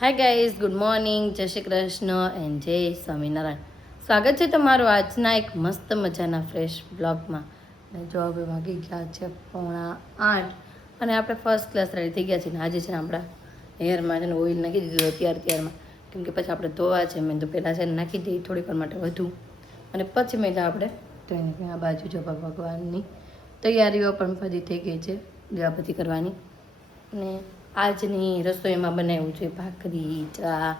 Hi guys, good morning, જય Shri Krishna and જય સ્વામિનારાયણ. સ્વાગત છે તમારું આજના એક મસ્ત મજાના ફ્રેશ બ્લોગમાં. અને જો હવે વાગી ગયા છે 7:45 અને આપણે ફર્સ્ટ ક્લાસ રેડી થઈ ગયા છીએ. ને આજે છે ને આપણા હેરમાં છે ને ઓઇલ નાખી દીધું ત્યારમાં, કેમ કે પછી આપણે ધોવા છે. મેં તો પહેલાં છે ને નાખી દઈએ થોડીક વાર માટે વધુ, અને પછી મેં આપણે તો આ બાજુ જો ભગવાનની તૈયારીઓ પણ બધી થઈ ગઈ છે, આ બધી કરવાની. અને આજની રસોઈમાં બનાવ્યું છે ભાખરી, ચા,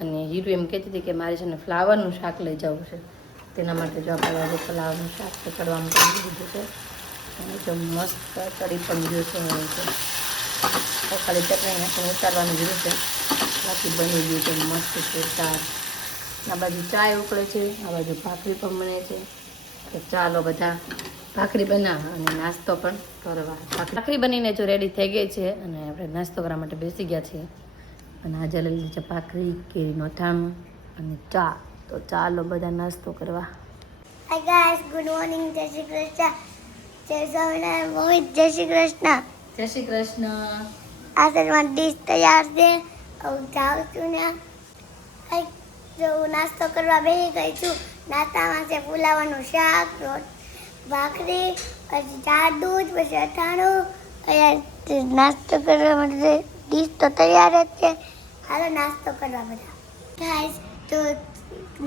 અને હીરું એમ કહેતી હતી કે મારે છે ને ફ્લાવરનું શાક લઈ જવું છે. તેના માટે જો આપણે આજે ફ્લાવરનું શાક કરવા માટે લીધું છે. અને જો મસ્ત કઢી પણ ગયું છે. ખાલી ચટણી નાખીને ઉતારવાનું જરૂર છે, બાકી બની ગયું છે મસ્ત છે શાક. આ બાજુ ચા ઉકળે છે, આ બાજુ ભાખરી પણ બને છે. તો ચાલો બધા ભાખરી બનાવવા અને નાસ્તો પણ કરવા. ભાખરી બનીને જો રેડી થઈ ગઈ છે અને આપણે નાસ્તો કરવા માટે બેસી ગયા છીએ. અને આજે લઈ લીધી છે ભાખરી, કેરીનું અથાણું અને ચા. તો ચાલો બધા નાસ્તો કરવા. હાય ગાઈસ, ગુડ મોર્નિંગ, જય શ્રી કૃષ્ણ, જય સ્વામિનારાયણ, મોહિત, જય શ્રી કૃષ્ણ. જય શ્રી કૃષ્ણ. આ સરમાં ડીશ તૈયાર છે. હું જાઉં છું ને. હાય, જો હું નાસ્તો કરવા બેસી ગઈ છું. નાસ્તામાં છે પુલાવનું શાક, ભાખરી, પછી ચા, દૂધ, પછી અથાણું. અહીંયા નાસ્તો કરવા માટે ડીશ તો તૈયાર જ છે. હાલો નાસ્તો કરવા બધા. ગાઈસ, તો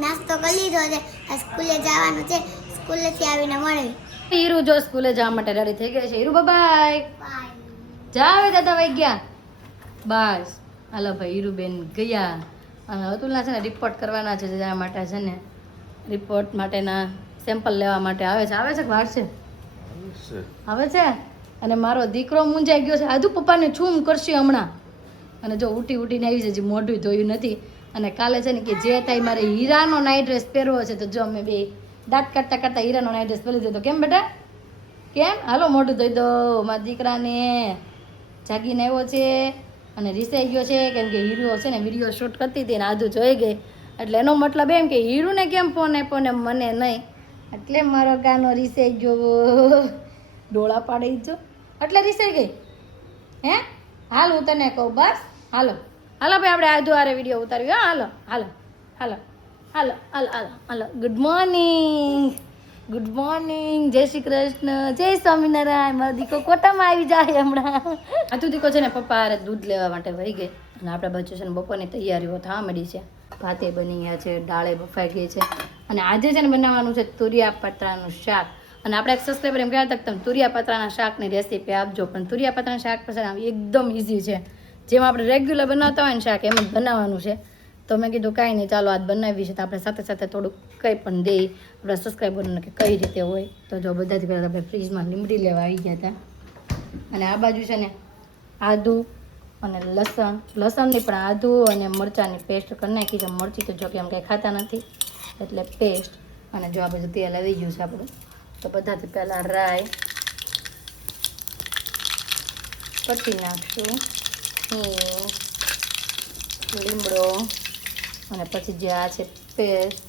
નાસ્તો કરી લીધો છે. સ્કૂલે જવાનું છે. સ્કૂલેથી આવીને મળવી. હીરું જો સ્કૂલે જવા માટે રેડી થઈ ગઈ છે. હીરું બાય બાય. જાવે દાદા વાઈ ગયા. બસ હાલો ભાઈ, હીરુબેન ગયા. અને અતુલના છે ને રિપોર્ટ કરવાના છે, જવા માટે છે ને રિપોર્ટ માટેના સેમ્પલ લેવા માટે આવે છે કે વાર છે? આવે છે. અને મારો દીકરો મૂંઝાઈ ગયો છે. આદુ પપ્પાને છૂમ કરશે હમણાં. અને જો ઉઠીને આવી છે, જે મોઢું ધોયું નથી. અને કાલે છે ને કે જે થાય મારે હીરાનો નાઇટ ડ્રેસ પહેરવો છે. તો જો અમે બે દાંત કાઢતા હીરાનો નાઇટ ડ્રેસ પહેરી દીધો. કેમ બેટા, કેમ? હાલો મોઢું ધોઈ દો. મારા દીકરાને જાગીને આવ્યો છે અને રીસાઈ ગયો છે, કેમ કે હીરો છે ને વિડીયો શૂટ કરતી હતી ને આદુ જોઈ ગઈ. એટલે એનો મતલબ એમ કે હીરુને કેમ ફોન આપ્યો ને મને નહીં, એટલે મારો ગાનો રીસાઈ ગયો. ડોળા પાડી જો એટલે રીસાઈ ગઈ. હે હાલ હું તને કહું, બસ હાલો ભાઈ, આપણે આદુ આરે વિડીયો ઉતાર્યો. હાલો હાલો હાલો હાલો હાલો હાલો હાલો. ગુડ મોર્નિંગ, જય શ્રી કૃષ્ણ, જય સ્વામિનારાયણ. મારો દીકો કોટામાં આવી જાય હમણાં. આધુ દીકો છે ને પપ્પા હારે દૂધ લેવા માટે વહી ગઈ. અને આપણે બચ્ચું છે ને બપોરની તૈયારીઓ થવા માંડી છે. ભાતે બની ગયા છે, દાળે બફાઈ ગઈ છે. અને આજે છે ને બનાવવાનું છે તુરિયા પાત્રાનું શાક. અને આપણે એક સબસ્ક્રાઈબર એમ કહેતા હતા કે તમે તુરિયા પાત્રાના શાકની રેસીપી આપજો, પણ તુરિયા પાત્રાના શાક પછી એકદમ ઇઝી છે. જેમ આપણે રેગ્યુલર બનાવતા હોય ને શાક એમ જ બનાવવાનું છે. તો મેં કીધું કાંઈ નહીં, ચાલો આજ બનાવી છે. તો આપણે સાથે સાથે થોડુંક કંઈ પણ દઈએ આપણા સબસ્ક્રાઈબરને કે કઈ રીતે હોય. તો જો બધાથી પહેલાં આપણે ફ્રીજમાં લીમડી લેવા આવી ગયા હતા. અને આ બાજુ છે ને આદુ અને લસણની પણ આદુ અને મરચાંની પેસ્ટ કરી નાખી છે. મરચી તો જો કે આમ કંઈ ખાતા નથી એટલે પેસ્ટ. અને જો આ બધું તેલ આવી ગયું છે આપણું. તો બધાથી પહેલાં રાઈ, પછી નાખશું હિંગ, લીમડો, અને પછી જે આ છે પેસ્ટ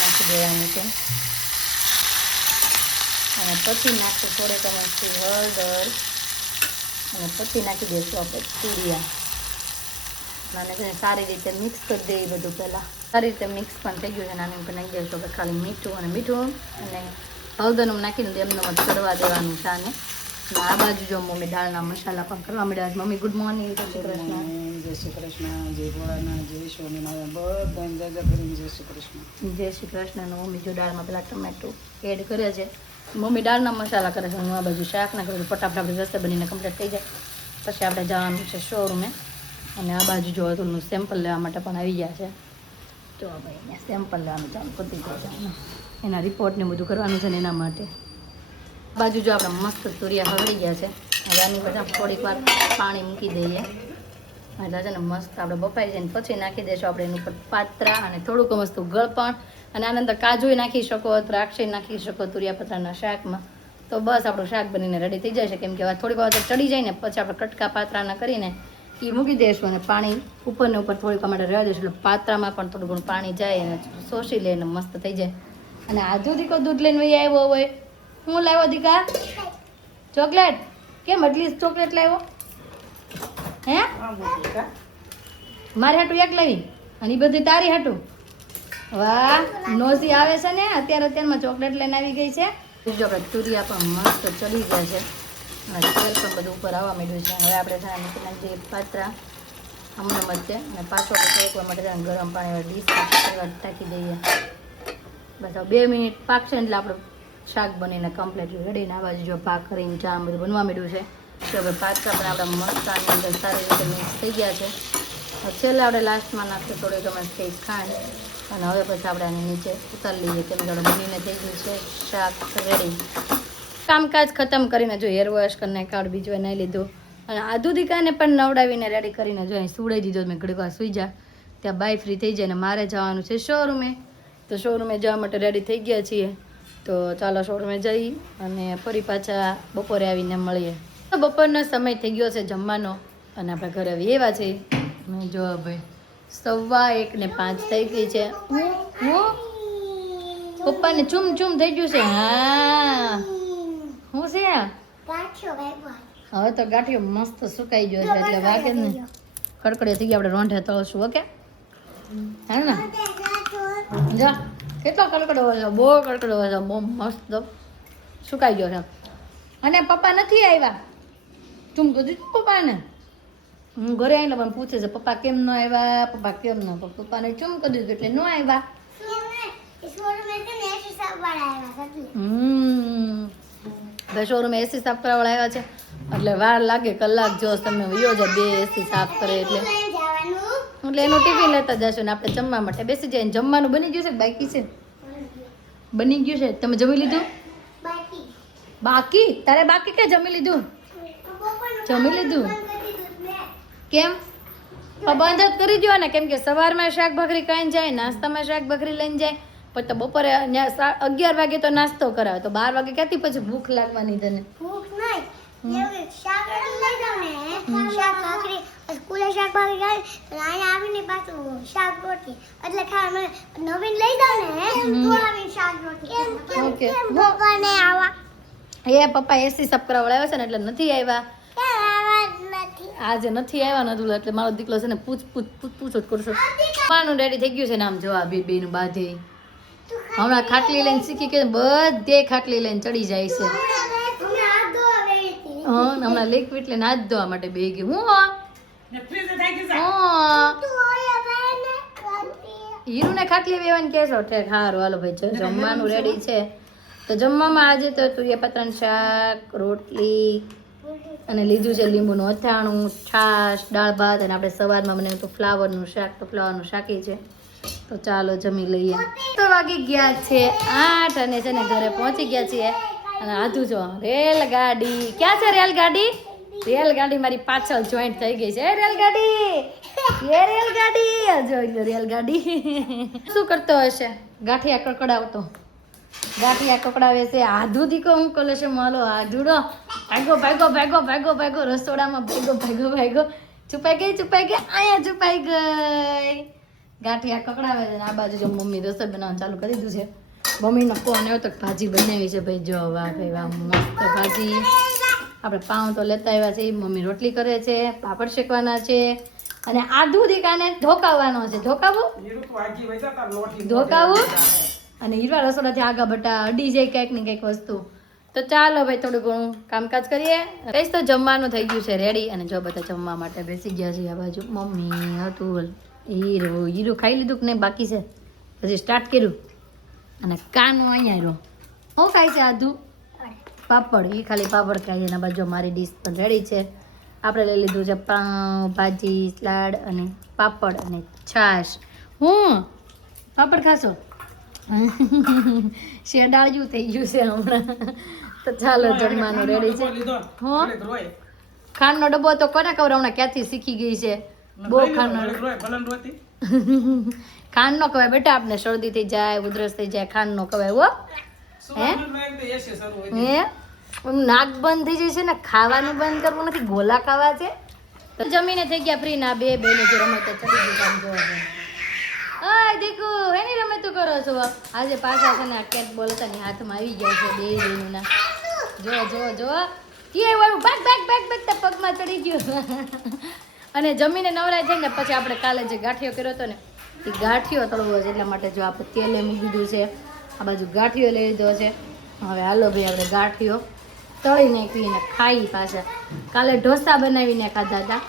નાખી દેવાની છે. અને પછી નાખશું થોડેક અમસ્તી હળદર, અને પછી નાખી દઈશું આપણે તુરિયા. અને છે સારી રીતે મિક્સ કરી દઈએ બધું. પહેલાં સારી રીતે મિક્સ પણ થઈ ગયું છે. નાની પણ નાખી દઈશું આપણે ખાલી મીઠું અને હળદરનું નાખીને એમને કરવા દેવાનું છે આને. અને આ બાજુ જો મમ્મી દાળના મસાલા પણ કરવા માંડ્યા છે. મમ્મી ગુડ મોર્નિંગ, જય શ્રી કૃષ્ણ. જય શ્રી કૃષ્ણ, જય ભોળાનાથ, જય સ્વામિનારાયણ, બધાને જય કરીને જય શ્રી કૃષ્ણ. જય શ્રી કૃષ્ણ. મમ્મી જો દાળમાં પેલા ટમેટું એડ કરે છે. મમ્મી દાળના મસાલા કરે છે. હું આ બાજુ શાક ના કરું. ફટાફટ આપણી રસ્તે બનીને કમ્પ્લીટ થઈ જાય. પછી આપણે જવાનું છે શોરૂમે. અને આ બાજુ જો અતુલનું સેમ્પલ લેવા માટે પણ આવી ગયા છે. તો ભાઈ અહીંયા સેમ્પલ લેવાનું ચાલુ કરી દીધું. એના રિપોર્ટને બધું કરવાનું છે ને એના માટે. બાજુ જો આપણે મસ્ત તુરિયા હળડી ગયા છે. હવે આની બધા થોડીક વાર પાણી મૂકી દઈએ. એટલે છે ને મસ્ત આપણે બફાઈ જાય ને પછી નાખી દઈશું આપણે એની ઉપર પાત્રા અને થોડુંક મસ્ત ગળપણ. અને આની અંદર કાજુ નાખી શકો, દ્રાક્ષ નાખી શકો તુરિયા પાત્રાના શાકમાં. તો બસ આપણું શાક બનીને રેડી થઈ જાય છે. કેમ કે હવે થોડીક વાર ચડી જાય ને પછી આપણે કટકા પાત્રાના કરીને એ મૂકી દઈશું. અને પાણી ઉપરને ઉપર થોડીક માટે રહેવા દઈશું. એટલે પાત્રામાં પણ થોડું ઘણું પાણી જાય અને શોષી લે ને મસ્ત થઈ જાય. અને આજુ દીકો દૂધ લઈને વહી આવ્યો હોય. હું લાવ્યો દીકા? ચોકલેટ. કેમ એટલી ચોકલેટ લાવ્યો? હે મારી હાટું એક લાવી અને એ બધી તારી હાટું. વાહ, નોઝી આવે છે ને અત્યારમાં ચોકલેટ લઈને આવી ગઈ છે. જો આપણે તુરિયા પણ મસ્ત ચડી ગયા છે અને તેલ પણ બધું ઉપર આવવા માંડ્યું છે. હવે આપણે છે ને જે પાત્રા હમણાં જ છે અને પાછો શેકવા માટે છે ને ગરમ પાણી ડીશ ટાંકી દઈએ. બસ 2 મિનિટ પાકશે એટલે આપણું શાક બનીને કમ્પ્લીટ રેડી. ને આ બાજુ જો ભાખરી ચા બધું બનવા માંડ્યું છે. તો હવે પાત્રા પણ આપણા મસ્ત આની અંદર સારી રીતે મિક્સ થઈ ગયા છે. છેલ્લે આપણે લાસ્ટમાં નાખીએ થોડી ગમે થઈ ખાંડ અને હવે પછી આપણે આને નીચે ઉતારી લઈએ. કેમ કે આપણે બનીને થઈ ગયું છે શાક રેડી. કામકાજ ખતમ કરીને જો હેર વોશ કરીને કાઢ બીજું નાહી લીધું અને આધુ દીકાને પણ નવડાવીને રેડી કરીને જો અહીં સુડાઈ દીધો. મેં ઘડીક વાર સુઈ જા, ત્યાં બાય ફ્રી થઈ જાય ને મારે જવાનું છે શોરૂમે. તો શોરૂમે જવા માટે રેડી થઈ ગયા છીએ. તો ચાલો શોરૂમે જઈ અને ફરી પાછા બપોરે આવીને મળીએ. તો બપોરનો સમય થઈ ગયો છે જમવાનો અને આપણે ઘરે આવી એવા છે. મેં જો ભાઈ 1:15 થઈ ગઈ છે. પપ્પાને ચૂમ ચૂમ થઈ ગયું છે. હા શું છે હવે તો ગાંઠિયો મસ્ત સુકાઈ ગયો છે એટલે વાગે ને કડકડીએ થઈ ગયા. આપણે રોંઢે તળશું. ઓકે હે ને? જા કેટલો કડકડો હોય છે, બહુ કડકડો હોય છે, બહુ મસ્ત સુકાઈ ગયો છે. અને પપ્પા નથી આવ્યા. ચૂમ તો દીધું પપ્પાને. હું ઘરે આવીને પણ પૂછે છે પપ્પા કેમ ન આવ્યા, પપ્પા કેમ ન. પપ્પાને ચૂમ કરી દીધું એટલે ન આવ્યા. શોરૂમે એસી સાફ કરવા આવ્યા છે એટલે વાર લાગે કલાક જો તમે વયો જાય 2 એસી સાફ કરે એટલે એનું ટિફિન લેતા જશો ને આપણે જમવા માટે બેસી જાય. જમવાનું બની ગયું છે બાકી છે? બની ગયું છે. તમે જમી લીધું? બાકી? તારે બાકી કે જમી લીધું? જમી લીધું. કેમ બંધ જ કરી દો ને? કેમ કે સવારમાં શાક ભાખરી ખાઈને જાય, નાસ્તામાં શાક ભાખરી લઈને જાય, પછી તો બપોરે 11 વાગે તો નાસ્તો કરાવે તો 12 વાગે ક્યાંથી પછી ભૂખ લાગવાની તને? પપ્પા એસી સાફ કરાવવા આવ્યા છે ને એટલે નથી આવ્યા. આજે નથી આવ્યા નતું એટલે મારો દીકરો છે ને પૂછ જ કરશો. પાનું રેડી થઈ ગયું છે ને આમ જો આ બે નું બાંધે હમણાં ખાટલી લઈને શીખી કે બધે ખાટલી લઈને ચડી જાય છે. હા હમણાં લિક્વિડ લઈને હાથ ધોવા માટે બે ગયું. હીરુ ને ખાટલી વેવાની કેસો ઠેક. હારું હાલો ભાઈ જમવાનું રેડી છે. તો જમવામાં આજે તો તુરિયા પાત્રાનું શાક, રોટલી અને લીધું છે લીંબુનું અથાણું, છાશ, દાળ ભાત અને આપણે સવારમાં બનાવ્યું તો ફ્લાવરનું શાક. તો ફ્લાવરનું શાક છે. તો ચાલો જમી લઈએ. તો વાગી ગયા છે 8 અને છે ને ઘરે પહોંચી ગયા છીએ. અને આધું જો રેલગાડી ક્યાં છે? રેલગાડી મારી પાછળ જોઈન્ટ થઈ ગઈ છે. રેલગાડી જો રેલગાડી શું કરતો હશે? ગાંઠિયા કકડાવે છે. આધુ દીકો હું કરે છે માલો આધુડો ભાગો રસોડામાં ભાગો છુપાઈ ગઈ અહીંયા છુપાઈ ગઈ. ગાંઠિયા કકડાવે છે. આ બાજુ જો મમ્મી રસોઈ બનાવવાનું ચાલુ કરી દીધું છે. મમ્મીનો ફોન આવ્યો તો ભાજી બનાવી છે ભાઈ. જો વાહ ભાઈ વાહ મસ્ત ભાજી. આપણે પાઉં તો લેતા આવ્યા છે. મમ્મી રોટલી કરે છે, પાપડ શેકવાના છે અને આધુ દીકાને ધોકાવવાનો છે. ધોકાવું અને હીરવા રસોડાથી આગા બટા અડી જાય કંઈક ને કંઈક વસ્તુ. તો ચાલો ભાઈ થોડું ઘણું કામકાજ કરીએ. કઈશ તો જમવાનું થઈ ગયું છે રેડી અને જો બધા જમવા માટે બેસી ગયા છે. આ બાજુ મમ્મી હતું હીરો ખાઈ લીધું કે નહીં બાકી છે? હજી સ્ટાર્ટ કર્યું. અને કાનો અહીંયા રહ્યો. શું ખાય છે આધુ? પાપડ. એ ખાલી પાપડ ખાય છે. એના બાજુ મારી ડીશ પણ રેડી છે. આપણે લઈ લીધું છે પાઉં ભાજી, સલાડ અને પાપડ અને છાશ. હું પાપડ ખાશો? શેડાળ્યું થઈ ગયું છે હમણાં. તો ચાલો જમવાનું રેડી છે. હું ખાંડનો ડબ્બો તો કોને ખબર હમણાં ક્યાંથી શીખી ગઈ છે. બહુ ખાંડ નો કવાય બેટા. આપણે શરદી થઈ જાય, ઉધરસ થઈ જાય, ખાંડ નો કવાય. હો હે નાક બંધ થઈ જાય છે ને. ખાવાનું બંધ કરવું નથી, ગોલા ખાવા છે. તો જમીને થઈ ગયા ફ્રી. ના બે બેને જે રમત ચડી ગઈ કામ જોવા. દેખો એની રમતું કરો છો. આજે પાછા છે ને કેટ બોલ ની હાથમાં આવી ગયા છે બે બેનું ના. જો કે ભાગ પગમાં ચડી ગયું. અને જમીને નવરાય છે ને પછી આપણે કાલે જે ગાંઠિયો કર્યો હતો ને એ ગાંઠિયો તળવો છે, એટલા માટે જો આપણે તેલે મૂકી દીધું છે, આ બાજુ ગાંઠિયો લઈ લીધો છે. હવે હાલો ભાઈ આપણે ગાંઠિયો તળી નાખીને ખાઈ પાછા. કાલે ઢોસા બનાવીને ખાધા હતા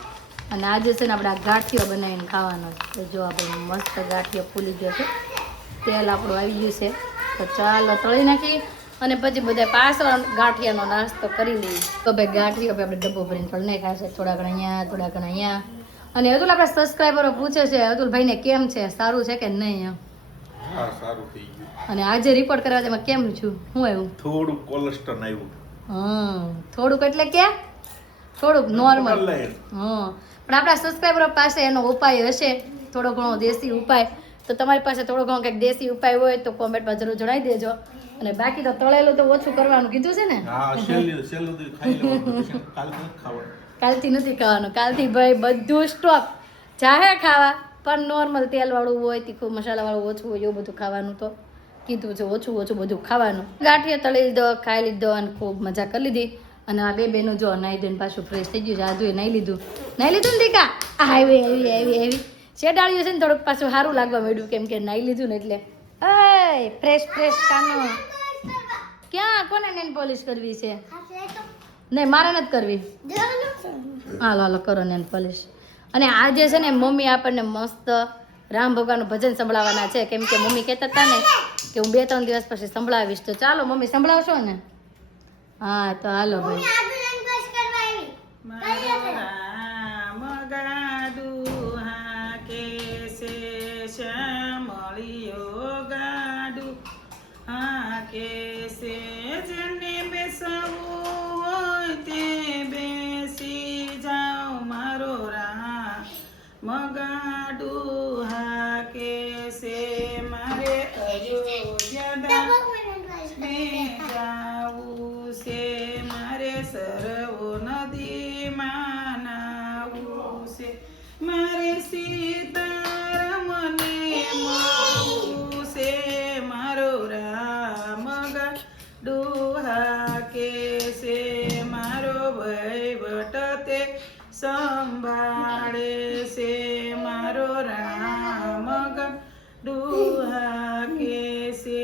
અને આજે છે ને આપણે આ ગાંઠિયો બનાવીને ખાવાનો છે. તો જો આપણે મસ્ત ગાંઠિયો ફૂલી ગયો છે, તેલ આપણું આવી ગયું છે. તો ચાલો તળી નાખી અને પછી બધા પાછળ ગાંઠિયાનો નાસ્તો કરી લઈએ. તો ભાઈ ગાંઠિયો આપણે ડબ્બો ભરીને તળી નાખ્યા છે, થોડા ઘણા અહીંયા થોડા ઘણા અહીંયા. અને અતુલ આપણા સબસ્ક્રાઈબરો પૂછે છે અતુલભાઈને કેમ છે, સારું છે કે નહીં એમ. હા સારું થઈ ગયું. અને આજે રિપોર્ટ કરવા તેમાં કેમ છું હું આવ્યું થોડું કોલેસ્ટ્રોલ આવ્યું. થોડુંક એટલે કે થોડુંક નોર્મલ. Borderline. પણ આપણા સબસ્ક્રાઈબરો પાસે એનો ઉપાય હશે, થોડો ઘણો દેશી ઉપાય. તો તમારી પાસે થોડો ઘણો કંઈક દેશી ઉપાય હોય તો કોમેન્ટમાં જરૂર જણાવી દેજો. અને બાકી તો તળેલું તો ઓછું કરવાનું કીધું છે ને. હા છેલ્લું તો ખાઈ લેવાનું, પછી કાલે નથી ખાવાનું. કાલથી નથી ખાવાનું, કાલથી ભાઈ બધું સ્ટોપ. ચાહે ખાવા પણ નોર્મલ તેલવાળું હોય, તીખું મસાલાવાળું ઓછું હોય એવું બધું ખાવાનું. તો કીધું છે ઓછું બધું ખાવાનું. ગાંઠિયા તળી લીધો, ખાઈ લીધો અને ખૂબ મજા કરી લીધી. અને આ બે બેનું જો નાઈ ધોઈને પાછું ફ્રેશ થઈ ગયું છે. આધુએ નાઈ લીધું ને દીકા આવી શેડાળ્યું છે ને થોડુંક પાછું સારું લાગવા માંડ્યું, કેમ કે નાઈ લીધું ને એટલે ફ્રેશ કાનો. ક્યાં કોને નેન પોલિશ કરવી છે? નહીં મારે નથી કરવી. હાલો કરો નેન પોલિશ. અને આજે છે ને મમ્મી આપણને મસ્ત રામ ભગવાનનું ભજન સંભળાવવાના છે, કેમ કે મમ્મી કહેતા હતા ને કે હું 2-3 દિવસ પછી સંભળાવીશ. તો ચાલો મમ્મી સંભળાવશો ને? હા તો હાલો ભાઈ. મગાડું હા કે છે મારે અયોધ્યા જાવું છે, મારે સરવો નદીમાં નાવું છે, મારે સીતારામને મળવું છે, મારો રામ ગાડું હા કે છે, મારો વહીવટ તે સંભાળે છે, મારો રામ ડુહા કે છે,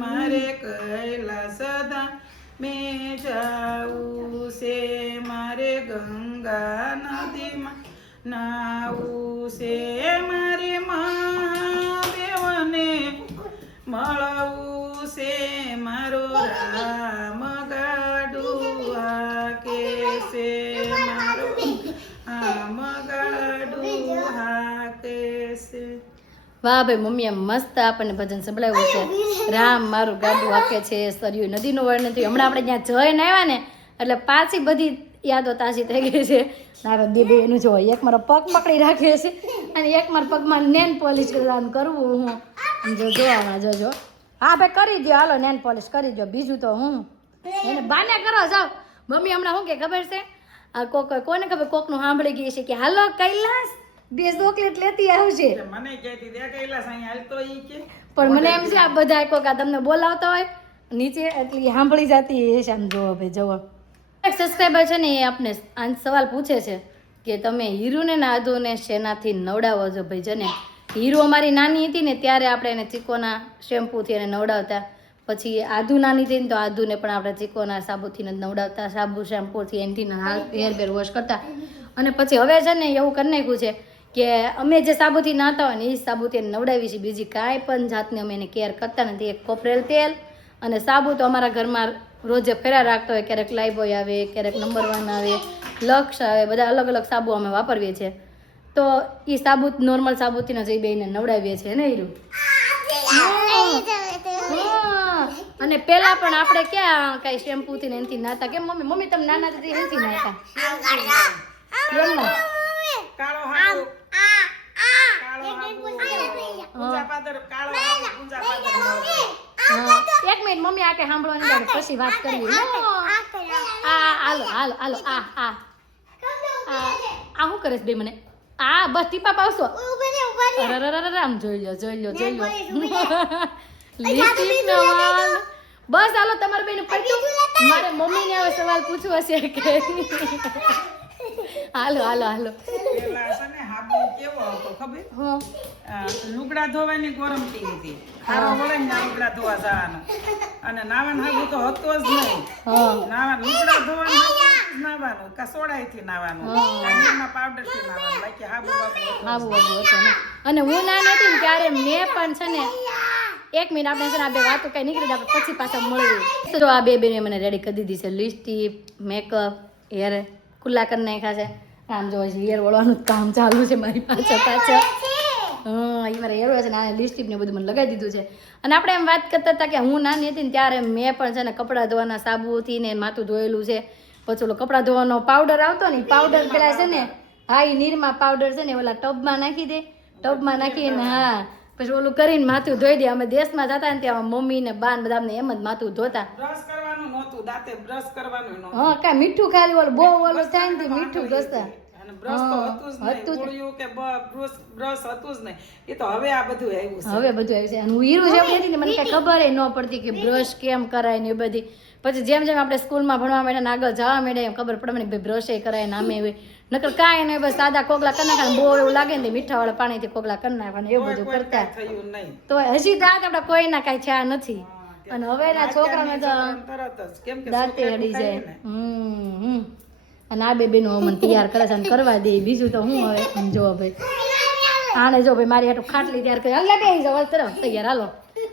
મારે કૈલાસ મેં જાવું છે, મારે ગંગા નદીમાં નાવું છે, મારે મહાદેવને મળવું છે, મારો રામ ગાડું કે છે, મારો રામ ગાડું કે છે. વાહ ભાઈ મમ્મીએ મસ્ત આપણને ભજન સંભળાવ્યું છે. રામ મારું ગાડું હાકે છે, સરયુ નદીનું વર્ણન થયું. હમણાં આપણે ત્યાં જઈને આવ્યા ને એટલે પાછી બધી યાદો તાજી થઈ ગઈ છે. મારો દીદી એનું જો એક મારો પગ પકડી રાખ્યો છે અને એક મારા પગમાં નેન પોલિશ કરવું હું જોવા જોજો. હા ભાઈ કરી દો, હાલો નેન પોલિશ કરી દો. બીજું તો હું એને બાને કરો જાઓ. મમ્મી હમણાં શું કે ખબર છે, આ કોને ખબર કોકનું સાંભળી ગઈ છે કે હાલો કૈલાસ 2 ચોકલેટ લેતી આવશે. મને કહેતી દે કૈલાસ અહીં હાલતો ઈ કે પણ મને એમ છે આ બધા કોક આ તમને બોલાવતા હોય નીચે એટલી સાંભળી જતી હશે. આમ જોવો ભાઈ જોવો. એક સબસ્ક્રાઈબર છે ને એ આપણે આ સવાલ પૂછે છે કે તમે હીરુને ને આદુને શેનાથી નવડાવો છો? ભાઈ છે ને હીરુ અમારી નાની હતી ને ત્યારે આપણે એને ચીકોના શેમ્પૂથી એને નવડાવતા. પછી આદુ નાની હતી ને તો આદુને પણ આપણે ચીકોના સાબુથી નવડાવતા, સાબુ શેમ્પૂથી એનથી હેર બેર વોશ કરતા. અને પછી હવે છે ને એવું કરી નાખ્યું છે કે અમે જે સાબુથી નાતા હોય ને એ સાબુથી એને નવડાવી છે. બીજી કાંઈ પણ જાતની અમે એને કેર કરતા નથી. એક કોપરેલ તેલ અને સાબુ તો અમારા ઘરમાં રોજે ફેરા રાખતો હોય. ક્યારેક લાઈબોય આવે, ક્યારેક નંબર 1 આવે, લક્ષ આવે, બધા અલગ અલગ સાબુ અમે વાપરીએ છીએ. તો એ સાબુ નોર્મલ સાબુથી જ બેને નવડાવીએ છીએ ને હીરું. અને પેલા પણ આપણે ક્યાં કઈ શેમ્પૂથી ને એનથી નાતા? કેમ મમ્મી તમે નાના હતા એનથી નાતા? કાળો હાકુ ઊંચા પાદર કાળો હાકુ ઊંચા પાદર. એક મિનિટ મમ્મી આ કે સાંભળવાની જાડે પછી વાત કરવી. હાલો હાલો હાલો આ શું કરે છે બે મને? આ બસ ટીપા પાવશો. આમ જોઈ લો જોઈ લો જોઈ લો. લિપસ્ટિક નો વાલ. બસ હાલો તમારે બેન પડ્યું. મારે મમ્મીને હવે સવાલ પૂછવો છે કે હાલો હાલો હાલો પેલા છે ને હાબુ કેવો હતો ખબર હું લુગડા ધોવાની ગોરમટી હતી ખારો વળે ને લુગડા ધોવા જવાનું અને નાવાનું હાબુ તો હતો જ નહીં હા લુગડા ધોવાનું હાબુ નાવાનું કસોડાઈથી નાવાનું નીરમાં પાવડરથી નાવાનું બાકી હાબુ બાબુ આવું બધું હતું ને અને હું નાની હતી ને ત્યારે મેં પણ છે ને 1 મિનિટ આપણે છે ને આ બે વાતો કઈ નીકળી જાય આપણે પછી પાછા મળીએ તો આ બે બેને મને રેડી કરી દીધી છે લિપસ્ટિક મેકઅપ હેર ખુલ્લા કરી નાખ્યા છે આમ જો હેર વળવાનું કામ ચાલુ છે મારી પાછળ પાછળ હા એ મારે હેર છે ને આ લિપસ્ટિક ને બધું મને લગાવી દીધું છે અને આપણે એમ વાત કરતા હતા કે હું નાની હતી ને ત્યારે મેં પણ છે ને કપડાં ધોવાના સાબુથી ને માથું ધોયેલું છે પછી ઓલો કપડાં ધોવાનો પાવડર આવતો ને પાવડર પેલા છે ને હા એ નીરમાં પાવડર છે ને ઓલા ટબમાં નાખી દે ટબમાં નાખીને હા પછી ઓલું કરીને માથું ધોઈ દે અમે દેશમાં જતા ને ત્યાં મમ્મી ને બાન બધા અમને એમ જ માથું ધોતા બ્રશ કરવાનું નહોતું દાંતે બ્રશ કરવાનું નહોતું હા કાંઈ મીઠું ખાલી ઓલું બહુ ઓલું થાય ને તે મીઠું ઘસતા અને બ્રશ તો હતું જ નહીં ગોળીઓ કે બ્રશ હતું જ નહીં એ તો હવે આ બધું આવ્યું છે હવે બધું આવ્યું છે અને હું હીરું જેવી હતી ને મને કાંઈ ખબર ન પડતી કે બ્રશ કેમ કરાય ને એ બધી પછી જેમ જેમ આપણે સ્કૂલમાં ભણવા માંડ્યા ને આગળ જવા માંડ્યા એમ ખબર પડે મને ભાઈ બ્રશ કરાય ને આમે નકર કાંઈ નહીં બસ સાદા કોગલા કરી નાખે બહુ એવું લાગે ને મીઠાવાળા પાણીથી કોગલા કરી નાખવાના એવું બધું કરતા થયું નહીં તો હજી દાંત આપણા કોઈના કાંઈ થયા નથી અને હવેના છોકરાને તો તરત જ કેમ કે દાંતે અડી જાય અને આ બે બેનો મને તૈયાર કરે છે અને કરવા દે બીજું તો હું હવે જો ભાઈ આને જો ભાઈ મારી હાટું ખાટલી તૈયાર કરી હાલ બેસી જાઓ તરફ તૈયાર હાલો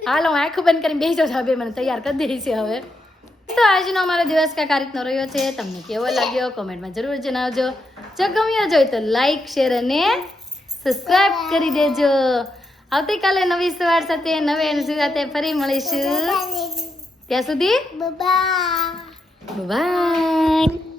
હાલો હું આંખું બંધ કરીને બેસી જાઉં બે મને તૈયાર કરી દઈ છે હવે તો આજનો અમારો દિવસ કાંઈક આ રીતનો રહ્યો છે તમને કેવો લાગ્યો કોમેન્ટમાં જરૂર જણાવજો જો ગમ્યો જોઈએ તો લાઈક શેર અને સબસ્ક્રાઇબ કરી દેજો આવતીકાલે નવી સવાર સાથે નવી એનર્જી સાથે ફરી મળીશું ત્યાં સુધી બાય બાય